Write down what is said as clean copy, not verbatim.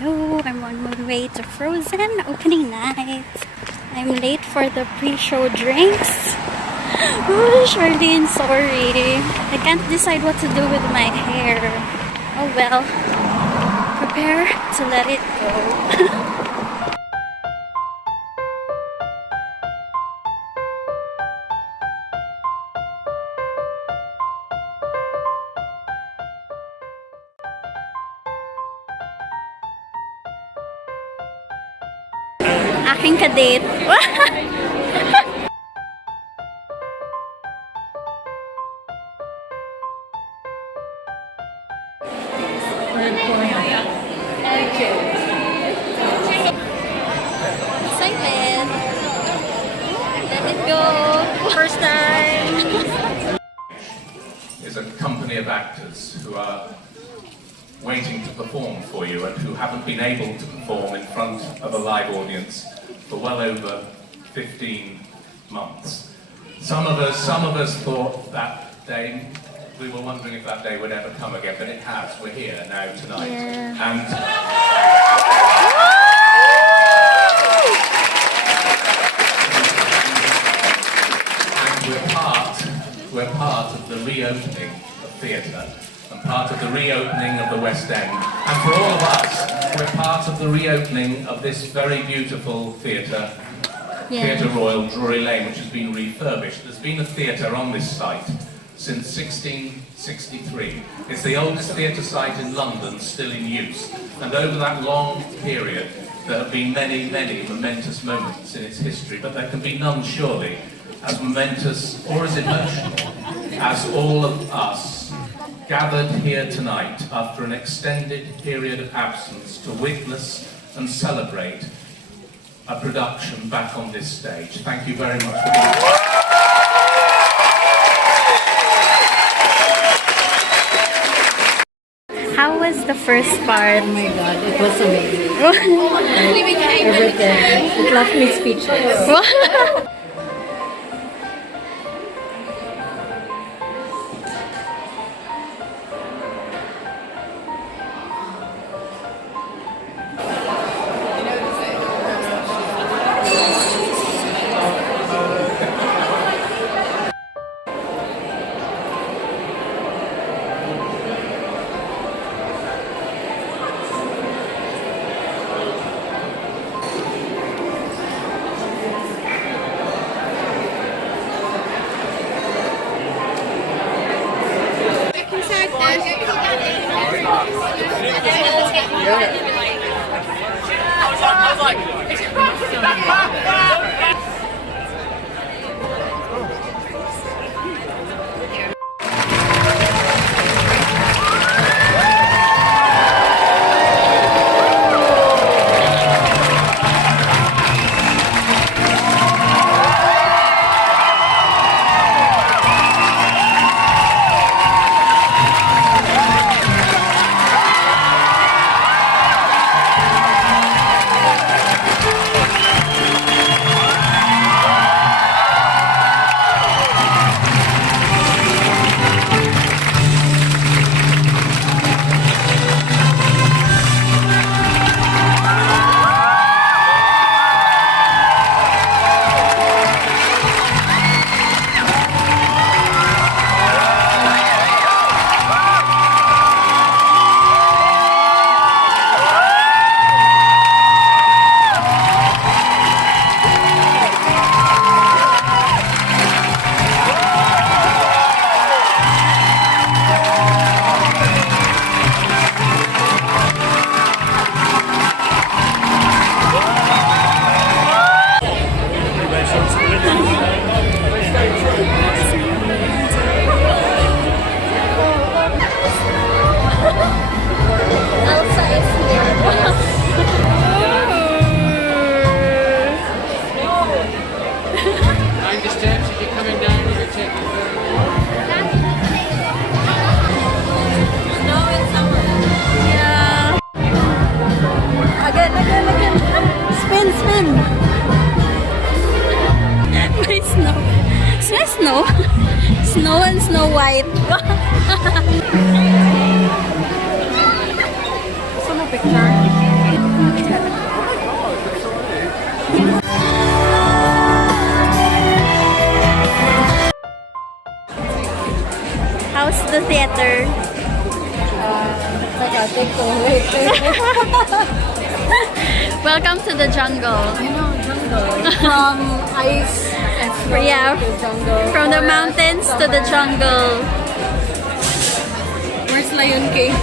Hello, I'm on my way to Frozen opening night. I'm late for the pre-show drinks. Oh, Charlene, sorry. I can't decide what to do with my hair. Oh well. Prepare to let it go. Aking kadate. Excited. Let it go. First time. Is a company of actors who are waiting to perform for you and who haven't been able to perform in front of a live audience for well over 15 months. Some of us thought that day, we were wondering if that day would ever come again, but it has. We're here now tonight. Yeah. And we're part of the reopening of theatre and part of the reopening of the West End. And for all of us, we're part of the reopening of this very beautiful theatre, Theatre Royal Drury Lane, which has been refurbished. There's been a theatre on this site since 1663. It's the oldest theatre site in London still in use. And over that long period, there have been many, many momentous moments in its history, but there can be none, surely, as momentous or as emotional as all of us gathered here tonight after an extended period of absence to witness and celebrate a production back on this stage. Thank you very much for being here. How was the first part? Oh my god, it was amazing. Everything. It left me speechless. Snow. Snow and Snow White. Some picture. the theater? Welcome to the jungle. From ice and snow Yeah, to jungle. from the mountains to the jungle. Where's Lion King?